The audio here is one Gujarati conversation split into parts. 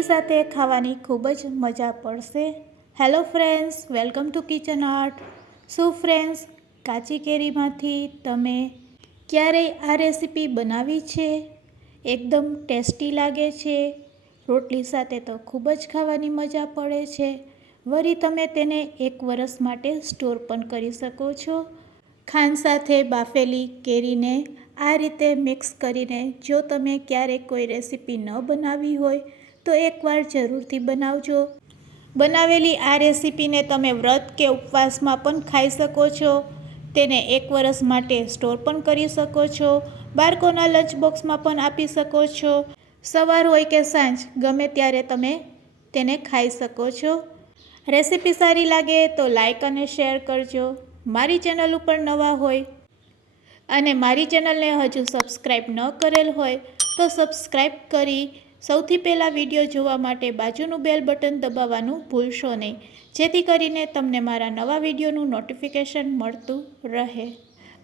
રોટલી સાથે ખાવાની ખૂબ જ મજા પડશે. Hello friends welcome to kitchen art શું ફ્રેન્ડ્સ કાચી કેરીમાંથી તમે ક્યારેય આ રેસીપી બનાવી છે? એકદમ ટેસ્ટી લાગે છે. રોટલી સાથે તો ખૂબ જ ખાવાની મજા પડે છે. વળી તમે તેને એક વરસ માટે સ્ટોર પણ કરી શકો છો. ખાંડ સાથે બાફેલી કેરીને આ રીતે મિક્સ કરીને જો તમે ક્યારેક કોઈ રેસીપી ન બનાવી હોય તો એકવાર જરૂરથી બનાવજો. બનાવેલી આ રેસીપીને તમે વ્રત કે ઉપવાસમાં પણ ખાઈ શકો છો. તેને એક વરસ માટે સ્ટોર પણ કરી શકો છો. બાળકોના લંચ બોક્સમાં પણ આપી શકો છો. સવાર હોય કે સાંજ, ગમે ત્યારે તમે તેને ખાઈ શકો છો. રેસીપી સારી લાગે તો લાઇક અને શેર કરજો. મારી ચેનલ ઉપર નવા હોય અને મારી ચેનલને હજુ સબસ્ક્રાઈબ ન કરેલ હોય તો સબસ્ક્રાઈબ કરી સૌથી પહેલાં વીડિયો જોવા માટે બાજુનું બેલ બટન દબાવવાનું ભૂલશો નહીં. જેથી કરીને તમને મારા નવા વિડીયોનું નોટિફિકેશન મળતું રહે.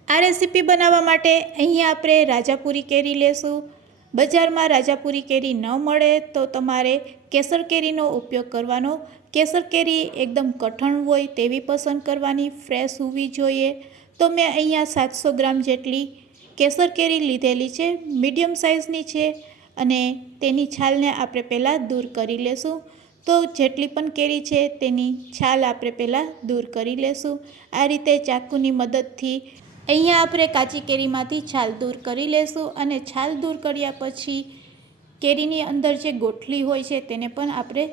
આ રેસીપી બનાવવા માટે અહીંયા આપણે રાજાપુરી કેરી લેશું. બજારમાં રાજાપુરી કેરી ન મળે તો તમારે કેસર કેરીનો ઉપયોગ કરવાનો. કેસર કેરી એકદમ કઠણ હોય તેવી પસંદ કરવાની ફ્રેશ હોવી જોઈએ. તો મેં અહીંયા સાતસો ગ્રામ જેટલી કેસર કેરી લીધેલી છે. મીડિયમ સાઇઝની છે. અને તેની છાલને આપણે પહેલાં દૂર કરી લેશું. તો જેટલી પણ કેરી છે તેની છાલ આપણે પહેલાં દૂર કરી લેશું. આ રીતે ચાકુની મદદથી અહીંયા આપણે કાચી કેરીમાંથી છાલ દૂર કરી લેશું અને છાલ દૂર કર્યા પછી કેરીની અંદર જે ગોઠલી હોય છે તેને પણ આપણે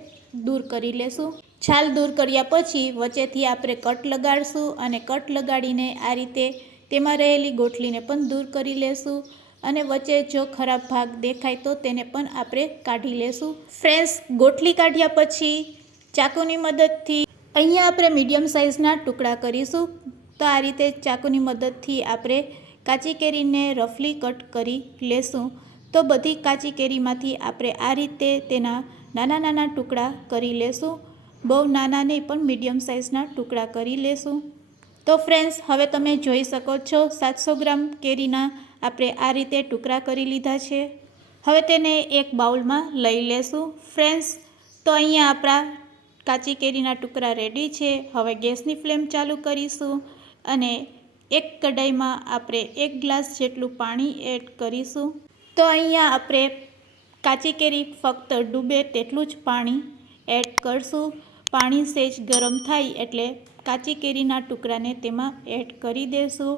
દૂર કરી લેશું. છાલ દૂર કર્યા પછી વચ્ચેથી આપણે કટ લગાડશું અને કટ લગાડીને આ રીતે તેમાં રહેલી ગોઠલીને પણ દૂર કરી લેશું. અને વચ્ચે જો ખરાબ ભાગ દેખાય તો તેને પણ આપણે કાઢી લેશું. ફ્રેશ ગોઠલી કાઢ્યા પછી ચાકુની મદદથી અહીંયા આપણે મીડિયમ સાઇઝના ટુકડા કરીશું. તો આ રીતે ચાકુની મદદથી આપણે કાચી કેરીને રફલી કટ કરી લેશું. તો બધી કાચી કેરીમાંથી આપણે આ રીતે તેના નાના નાના ટુકડા કરી લેશું. બહુ નાના નહીં, પણ મીડિયમ સાઇઝના ટુકડા કરી લેશું. તો ફ્રેન્ડ્સ, હવે તમે જોઈ શકો છો સાતસો ગ્રામ કેરીના આપણે આ રીતે ટુકડા કરી લીધા છે. હવે તેને એક બાઉલમાં લઈ લેશું. ફ્રેન્ડ્સ, તો અહીંયા આપણા કાચી કેરીના ટુકડા રેડી છે. હવે ગેસની ફ્લેમ ચાલુ કરીશું અને એક કઢાઈમાં આપણે એક ગ્લાસ જેટલું પાણી એડ કરીશું. તો અહીંયા આપણે કાચી કેરી ફક્ત ડૂબે તેટલું જ પાણી એડ કરશું. પાણી સેજ ગરમ થાય એટલે કાચી કેરીના ટુકડાને તેમાં એડ કરી દેશું.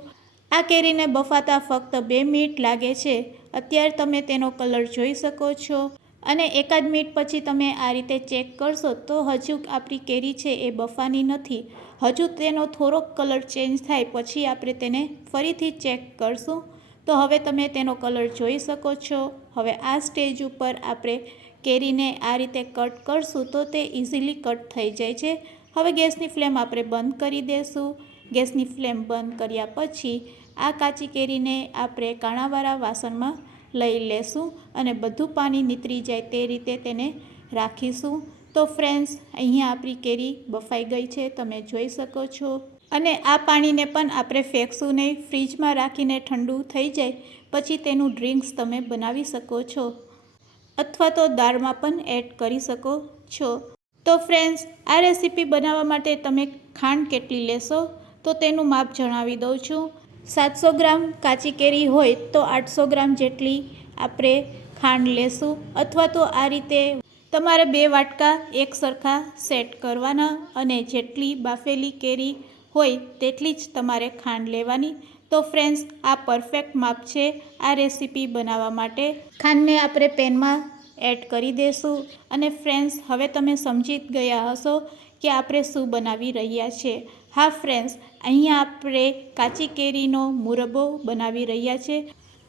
આ કેરીને બફાતા ફક્ત બે મિનિટ લાગે છે. અત્યારે તમે તેનો કલર જોઈ શકો છો. અને એકાદ મિનિટ પછી તમે આ રીતે ચેક કરશો તો હજુ આપણી કેરી છે એ બફાની નથી. હજુ તેનો થોડોક કલર ચેન્જ થાય પછી આપણે તેને ફરીથી ચેક કરશું. તો હવે તમે તેનો કલર જોઈ શકો છો. હવે આ સ્ટેજ ઉપર આપણે કેરીને આ રીતે કટ કરશું તો તે ઇઝીલી કટ થઈ જાય છે. હવે ગેસની ફ્લેમ આપણે બંધ કરી દઈશું ગેસની ફ્લેમ બંધ કર્યા પછી આ કાચી કેરીને આપણે કાણાવાળા વાસણમાં લઈ લેશું અને બધું પાણી નીતરી જાય તે રીતે તેને રાખીશું. તો ફ્રેન્ડ્સ, અહીંયા આપણી કેરી બફાઈ ગઈ છે, તમે જોઈ શકો છો. અને આ પાણીને પણ આપણે ફેંકશું નહીં, ફ્રીજમાં રાખીને ઠંડુ થઈ જાય, પછી તેનું ડ્રિંક્સ તમે બનાવી શકો છો. અથવા તો દાળમાં પણ એડ કરી શકો છો. તો ફ્રેન્ડ્સ, આ રેસીપી બનાવવા માટે તમે ખાંડ કેટલી લેશો તો તેનું માપ જણાવી દઉં છું. સાતસો ગ્રામ કાચી કેરી હોય તો આઠસો ગ્રામ જેટલી આપણે ખાંડ લેશું. અથવા તો આ રીતે તમારે બે વાટકા એક સરખા સેટ કરવાના અને જેટલી બાફેલી કેરી હોય તેટલી જ તમારે ખાંડ લેવાની. તો ફ્રેન્ડ્સ, આ પરફેક્ટ માપ છે. આ રેસીપી બનાવવા માટે ખાંડને આપણે પેનમાં એડ કરી દઈશું અને ફ્રેન્ડ્સ, હવે તમે સમજી ગયા હશો કે આપણે શું બનાવી રહ્યા છીએ હા, ફ્રેન્ડ્સ અહીંયા આપણે કાચી કેરીનો મુરબ્બો બનાવી રહ્યા છે.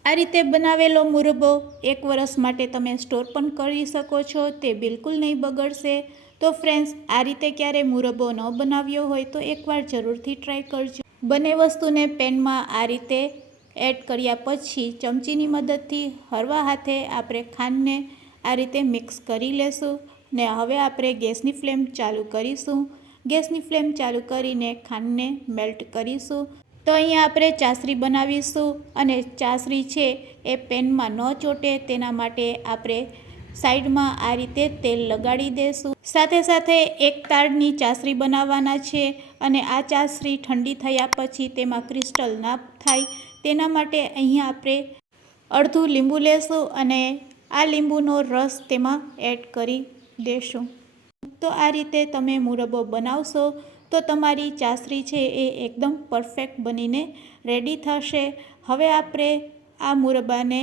આ રીતે બનાવેલો મુરબ્બો એક વરસ માટે તમે સ્ટોર પણ કરી શકો છો. તે બિલકુલ નહીં બગડશે. તો ફ્રેન્ડ્સ, આ રીતે ક્યારે મુરબ્બો ન બનાવ્યો હોય તો એકવાર જરૂરથી ટ્રાય કરજો. બંને વસ્તુને પેનમાં આ રીતે એડ કર્યા પછી ચમચીની મદદથી હળવા હાથે આપણે ખાંડને આ રીતે મિક્સ કરી લેશું ને હવે આપણે ગેસની ફ્લેમ ચાલુ કરીશું. ગેસની ફ્લેમ ચાલુ કરીને ખાંડને મેલ્ટ કરીશું. તો અહીંયા આપણે ચાસરી બનાવીશું અને ચાસરી છે એ પેનમાં ન ચોટે, તેના માટે આપણે સાઈડમાં આ રીતે તેલ લગાડી દેશું. સાથે સાથે એક તાળની ચાસરી બનાવવાના છે અને આ ચાસરી ઠંડી થયા પછી તેમાં ક્રિસ્ટલ ના થાય. તેના માટે અહીંયા આપણે અડધું લીંબુ લેશું અને આ લીંબુનો રસ તેમાં એડ કરી દેશું. તો આ રીતે તમે મુરબ્બો બનાવશો તો તમારી ચાસરી છે એ એકદમ પરફેક્ટ બનીને રેડી થશે. હવે આપણે આ મુરબ્બાને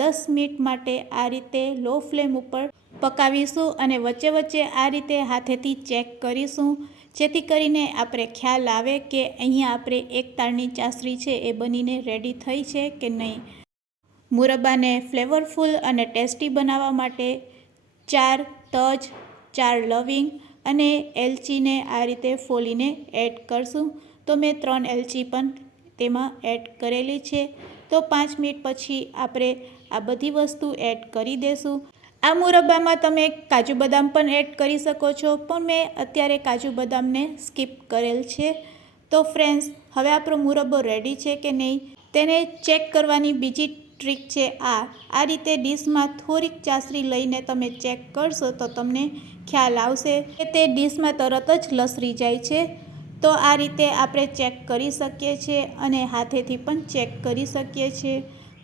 દસ મિનિટ માટે આ રીતે લો ફ્લેમ ઉપર પકાવીશું અને વચ્ચે વચ્ચે આ રીતે હાથેથી ચેક કરીશું. જેથી કરીને આપણે ખ્યાલ આવે કે અહીંયા આપણે એક તાળની ચાસરી છે એ બનીને રેડી થઈ છે કે નહીં. મુરબ્બાને ફ્લેવરફુલ અને ટેસ્ટી બનાવવા માટે ચાર તજ, ચાર લવિંગ અને એલચીને આ રીતે ફોલીને એડ કરશું. તો મેં ત્રણ એલચી પણ તેમાં એડ કરેલી છે. તો પાંચ મિનિટ પછી આપણે આ બધી વસ્તુ એડ કરી દેશું. આ મુરબ્બામાં તમે કાજુ બદામ પણ એડ કરી શકો છો, પણ મેં અત્યારે કાજુ બદામને સ્કીપ કરેલ છે. તો ફ્રેન્ડ્સ, હવે આપણો મુરબ્બો રેડી છે કે નહીં? તેને ચેક કરવાની બીજી ટ્રીક છે આ. આ રીતે ડીશમાં થોડીક ચાસરી લઈને તમે ચેક કરશો તો તમને ખ્યાલ આવશે કે તે ડીશમાં તરત જ લસરી જાય છે. તો આ રીતે આપણે ચેક કરી શકીએ છીએ અને હાથેથી પણ ચેક કરી શકીએ છીએ.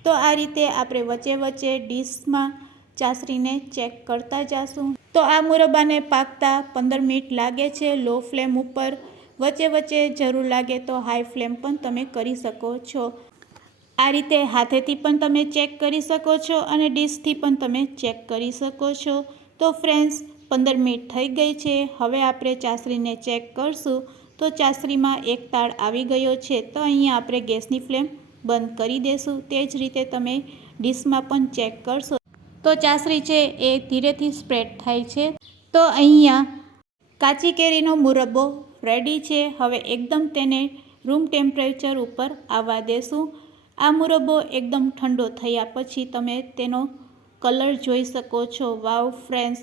તો આ રીતે આપણે વચ્ચે વચ્ચે ડીશમાં ચાસરીને ચેક કરતા જાશું. તો આ મુરબ્બાને પાકતા પંદર મિનિટ લાગે છે લો ફ્લેમ ઉપર. વચ્ચે વચ્ચે જરૂર લાગે તો હાઈ ફ્લેમ પણ તમે કરી શકો છો. આ રીતે હાથેથી પણ તમે ચેક કરી શકો છો અને ડીશથી પણ તમે ચેક કરી શકો છો. તો ફ્રેન્ડ્સ, પંદર મિનિટ થઈ ગઈ છે. હવે આપણે ચાસરીને ચેક કરશું. તો ચાસરીમાં એક તાળ આવી ગયો છે, તો અહીંયા આપણે ગેસની ફ્લેમ બંધ કરી દેશું. તે જ રીતે તમે ડીશમાં પણ ચેક કરશો. તો ચાસરી છે એ ધીરેથી સ્પ્રેડ થાય છે. તો અહીંયા કાચી કેરીનો મુરબ્બો રેડી છે. હવે એકદમ તેને રૂમ ટેમ્પરેચર ઉપર આવવા દેશું. આ મુરબ્બો એકદમ ઠંડો થયા પછી તમે તેનો કલર જોઈ શકો છો. વાવ, ફ્રેન્ડ્સ,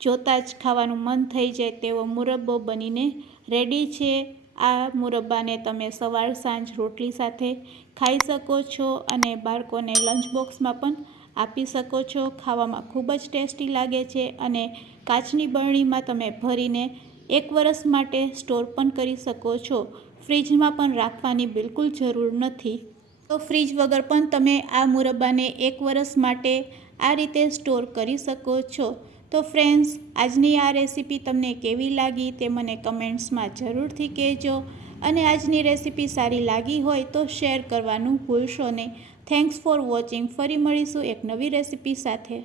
જોતાં જ ખાવાનું મન થઈ જાય તેવો મુરબ્બો બનીને રેડી છે. આ મુરબ્બાને તમે સવાર સાંજ રોટલી સાથે ખાઈ શકો છો અને બાળકોને લંચ બોક્સમાં પણ આપી શકો છો. ખાવામાં ખૂબ જ ટેસ્ટી લાગે છે અને કાચની બરણીમાં તમે ભરીને એક વરસ માટે સ્ટોર પણ કરી શકો છો. ફ્રીજમાં પણ રાખવાની બિલકુલ જરૂર નથી. તો ફ્રીજ વગર પણ તમે આ મુરબ્બાને એક વરસ માટે આ રીતે સ્ટોર કરી શકો છો. તો ફ્રેન્ડ્સ, આજની આ રેસીપી તમને કેવી લાગી તે મને કમેન્ટ્સમાં જરૂરથી કહેજો. અને આજની રેસીપી સારી લાગી હોય તો શેર કરવાનું ભૂલશો નહીં. Thanks for watching. ફરી મળીશું એક નવી રેસીપી સાથે.